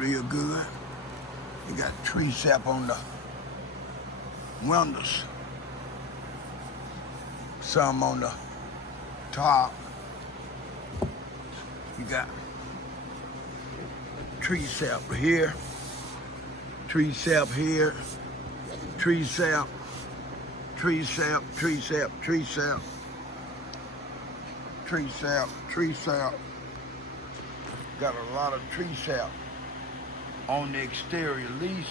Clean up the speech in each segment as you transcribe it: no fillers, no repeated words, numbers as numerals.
real good. You got tree sap on the windows, some on the top. You got tree sap here, tree sap here, tree sap, tree sap, tree sap, tree sap, tree sap, tree sap. Got a lot of tree sap on the exterior, at least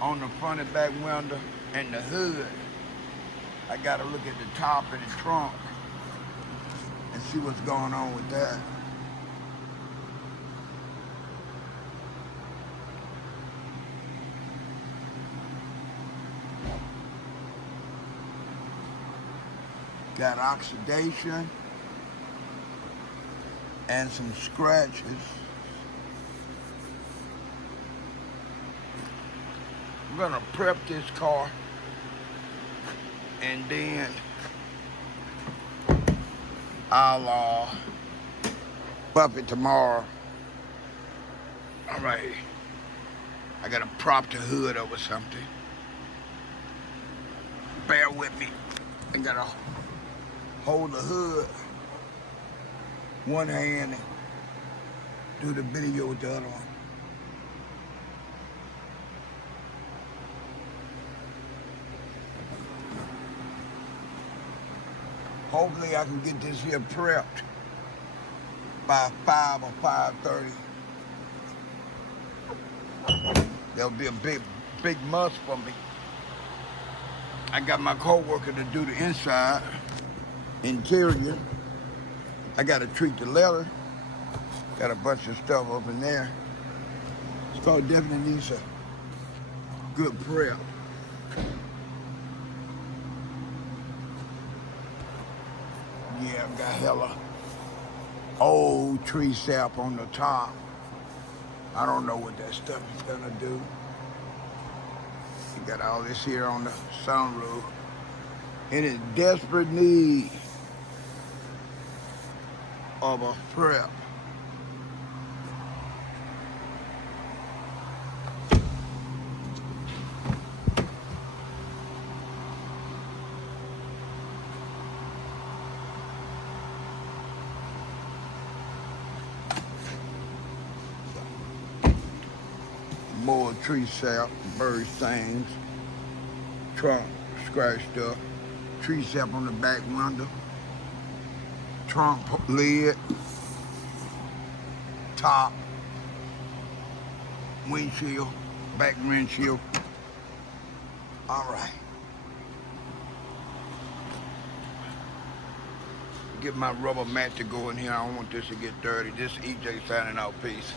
on the front and back window and the hood. I gotta look at the top of the trunk and see what's going on with that. Got oxidation and some scratches. I'm gonna prep this car and then I'll buff it tomorrow. All right, I gotta prop the hood over something. Bear with me. I gotta hold the hood one hand and do the video with the other one. Hopefully I can get this here prepped by 5 or 5:30. There'll be a big must for me. I got my co-worker to do the inside, interior. I gotta treat the leather. Got a bunch of stuff up in there. This car definitely needs a good prep. Yeah, I've got hella old tree sap on the top. I don't know what that stuff is gonna do. You got all this here on the sunroof. In its desperate need of a prep. More tree sap, bird stains, trunk scratched up, tree sap on the back window, trunk lid, top, windshield, back windshield. All right. Get my rubber mat to go in here. I don't want this to get dirty. This is EJ signing out. Peace.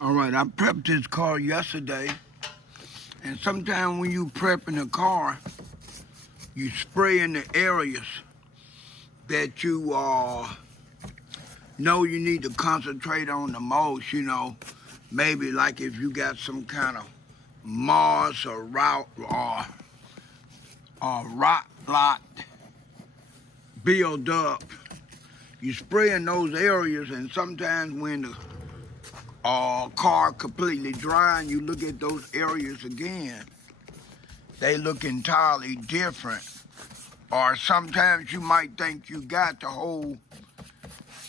All right, I prepped this car yesterday, and sometimes when you prepping a car, you spray in the areas that you know you need to concentrate on the most, you know. Maybe like if you got some kind of moss or rot lot build up, you spray in those areas, and sometimes when the car completely dry and you look at those areas again, they look entirely different. Or sometimes you might think you got the whole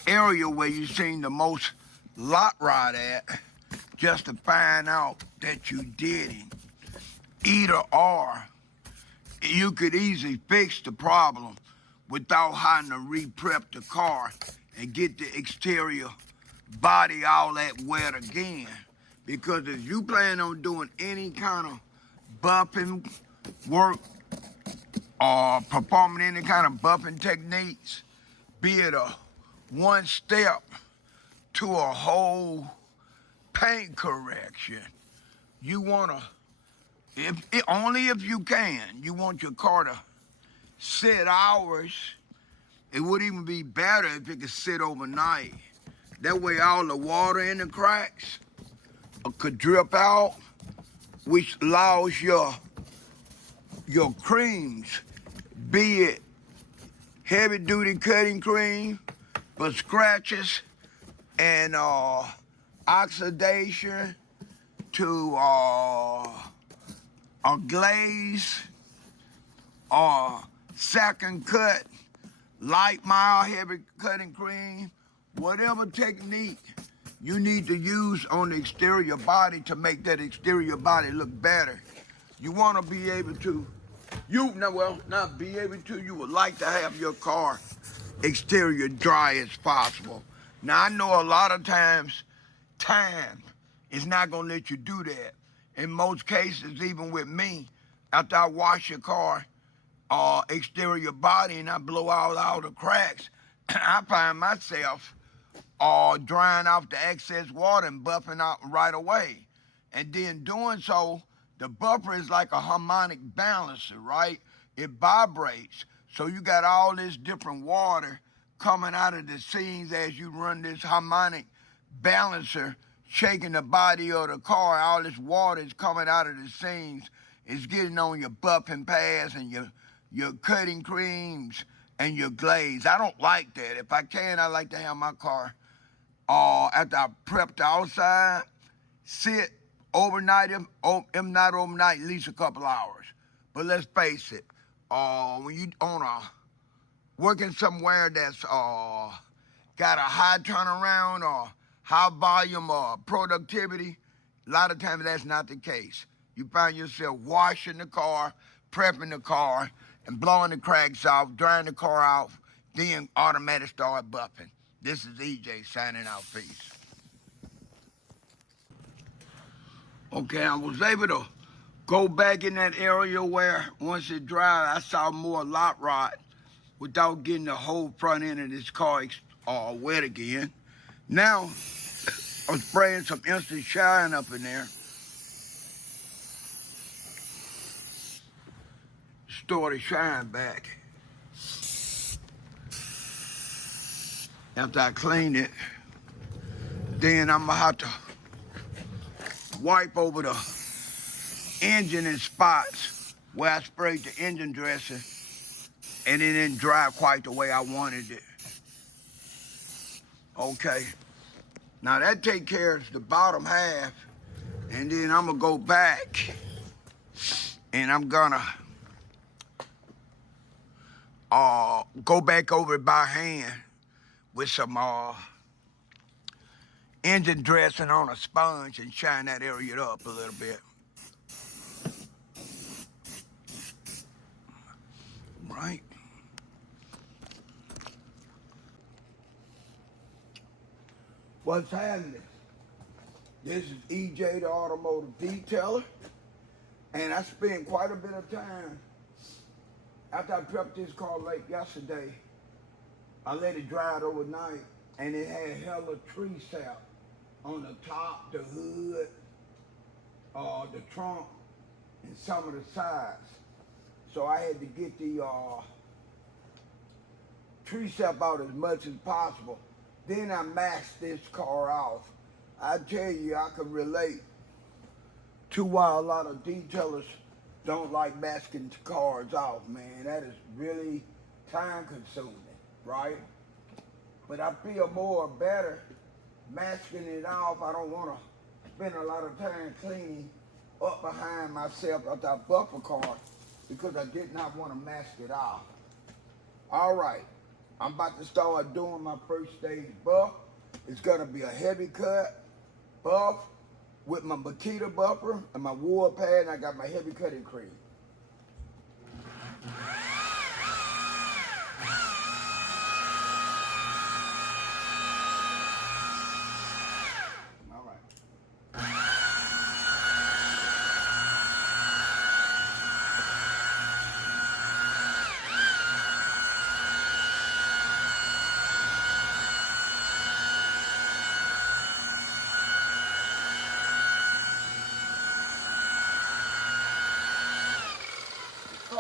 area where you seen the most lot rot at, just to find out that you didn't. Either or, you could easily fix the problem without having to re-prep the car and get the exterior body all that wet again. Because if you plan on doing any kind of buffing work or performing any kind of buffing techniques, be it a one step to a whole paint correction, you wanna, only if you can, you want your car to sit hours. It would even be better if it could sit overnight. That way all the water in the cracks could drip out, which allows your creams, be it heavy duty cutting cream for scratches, and oxidation to a glaze or second cut, light, mild, heavy cutting cream, whatever technique you need to use on the exterior body to make that exterior body look better. You want to be able to, not be able to, you would like to have your car exterior dry as possible. Now, I know a lot of times time is not going to let you do that. In most cases, even with me, after I wash your car, exterior body and I blow out all the cracks, I find myself drying off the excess water and buffing out right away. And then doing so, the buffer is like a harmonic balancer, right? It vibrates. So you got all this different water coming out of the seams as you run this harmonic balancer, shaking the body of the car. All this water is coming out of the seams. It's getting on your buffing pads and your cutting creams and your glaze. I don't like that. If I can, I like to have my car after I prep the outside, sit overnight, if not overnight, at least a couple hours. But let's face it, when you working somewhere that's got a high turnaround or high volume or productivity, a lot of times that's not the case. You find yourself washing the car, prepping the car, and blowing the cracks off, drying the car off, then automatic start buffing. This is EJ signing out. Peace. Okay, I was able to go back in that area where once it dried, I saw more lot rot without getting the whole front end of this car wet again. Now, I'm spraying some instant shine up in there. Store the shine back. After I clean it, then I'm gonna have to wipe over the engine in spots where I sprayed the engine dressing and it didn't dry quite the way I wanted it. Okay, now that takes care of the bottom half, and then I'm gonna go back and I'm gonna go back over it by hand with some engine dressing on a sponge and shine that area up a little bit. Right. What's happening? This is EJ, the automotive detailer, and I spent quite a bit of time after I prepped this car late yesterday. I let it dry overnight, and it had hella tree sap on the top, the hood, the trunk, and some of the sides. So I had to get the tree sap out as much as possible. Then I masked this car off. I tell you, I can relate to why a lot of detailers don't like masking cars off, man. That is really time consuming, right? But I feel better masking it off. I don't want to spend a lot of time cleaning up behind myself after I buff a car because I did not want to mask it off. All right, I'm about to start doing my first stage buff. It's gonna be a heavy cut buff with my Makita buffer and my wool pad, and I got my heavy cutting cream.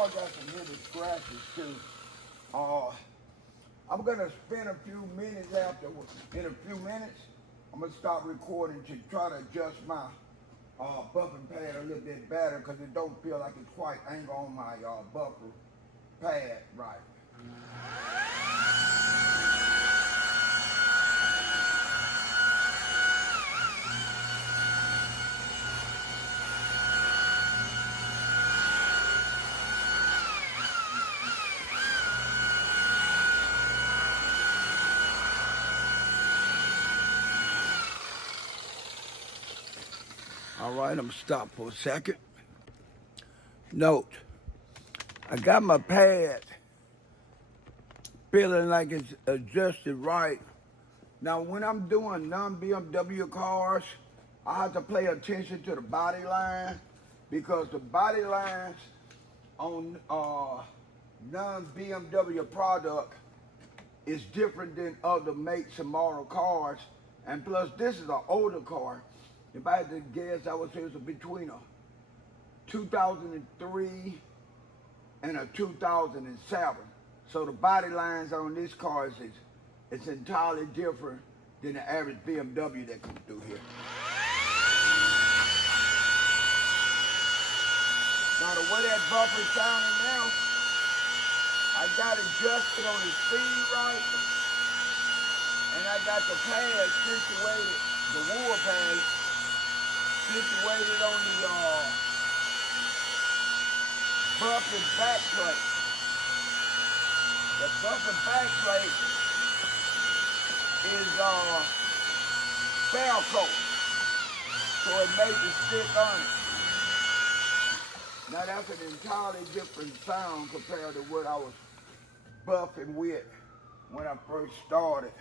Got some little scratches too. I'm gonna spend a few minutes afterwards. In a few minutes, I'm gonna start recording to try to adjust my buffing pad a little bit better because it don't feel like it's quite angled on my buffer pad right. All right, I'm gonna stop for a second. Note, I got my pad feeling like it's adjusted right. Now, when I'm doing non-BMW cars, I have to pay attention to the body line because the body lines on non-BMW product is different than other makes and model cars. And plus, this is an older car. If I had to guess, I would say it's between a 2003 and a 2007. So the body lines on this car is it's entirely different than the average BMW that comes through here. Now the way that bumper's sounding now, I got adjusted on the speed right, and I got the pad situated, the wool pad situated on the bumper back plate. The bumper back plate is Velcro, so it makes it stick on it. Now that's an entirely different sound compared to what I was buffing with when I first started.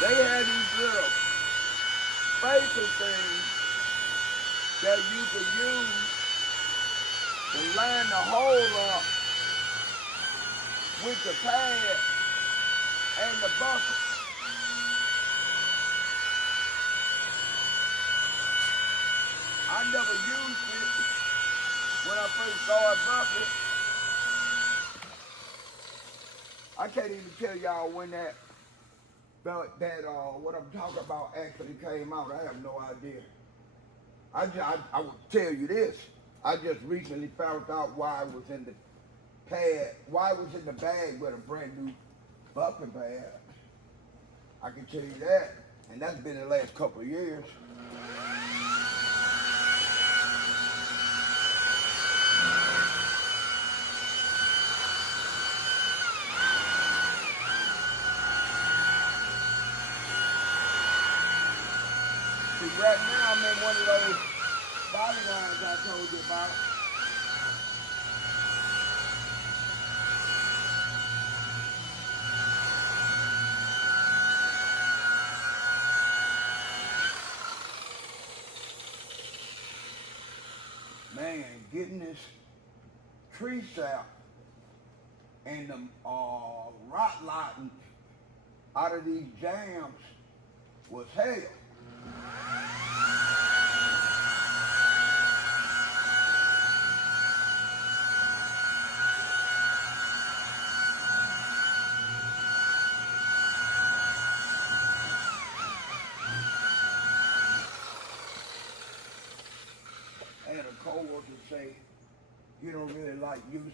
They had these little spacer things that you could use to line the hole up with the pad and the bumper. I never used it when I first started bumping. I can't even tell y'all when that what I'm talking about actually came out. I have no idea. I will tell you this. I just recently found out why it was in the pad, why it was in the bag with a brand new bumping pad. I can tell you that. And that's been the last couple of years. See, right now I'm in one of those body lines I told you about. Man, getting this tree sap and the rot lotting out of these jams was hell. I had a coworker say, you don't really like using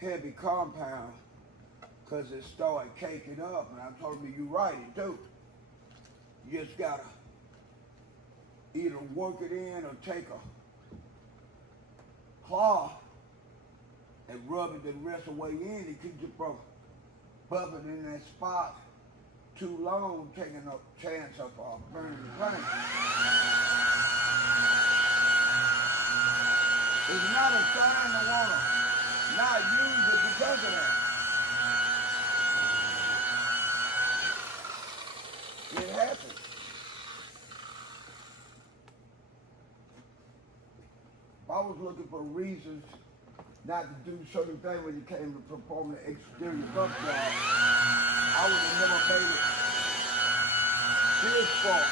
heavy compound because it started caking up. And I told him, you're right, it do. You just gotta either work it in or take a cloth and rub it the rest of the way in to keep you from bumping in that spot too long, taking a chance of burning the paint. It's not a sign to want to not use it because of that. It happens. If I was looking for reasons not to do certain things when it came to performing the exterior bump job, I would have never made it this far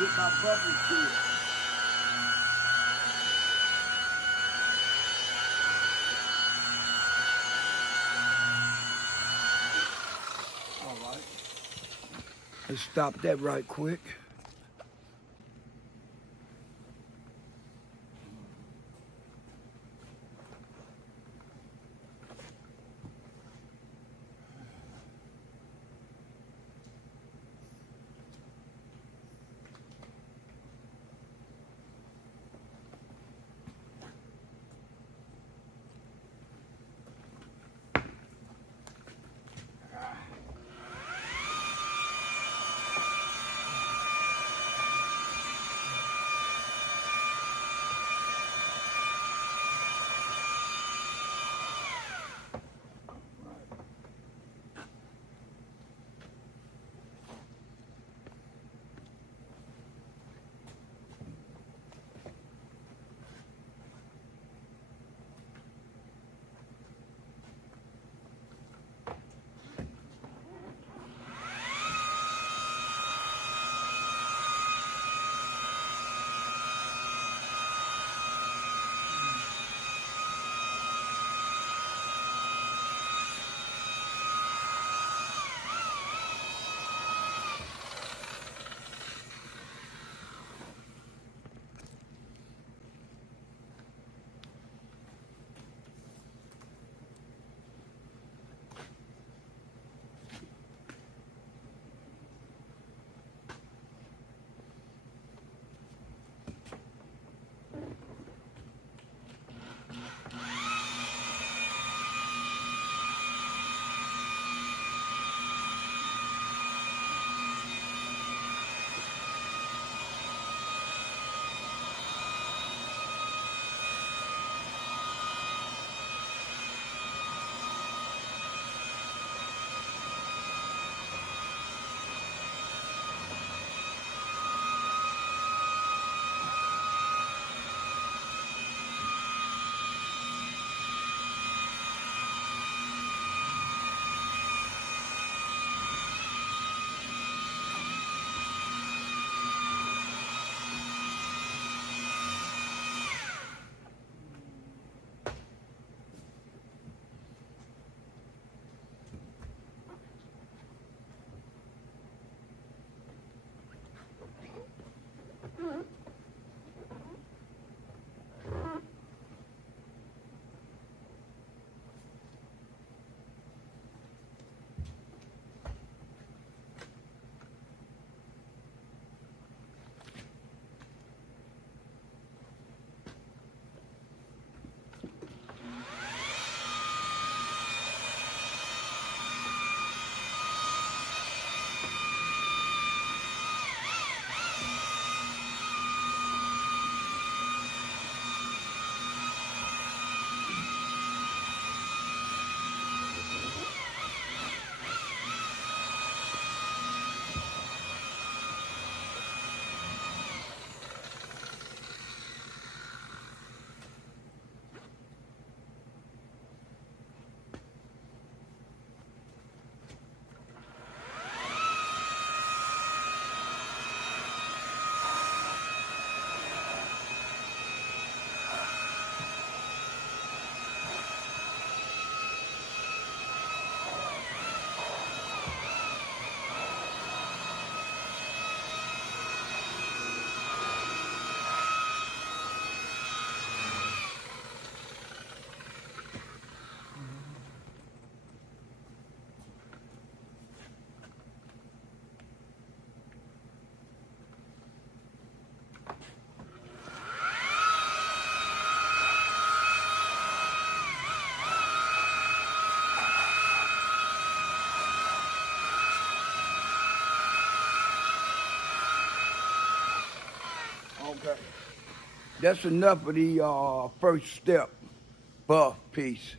with my bumping skills. All right. Let's stop that right quick. Okay. That's enough of the first step buff piece.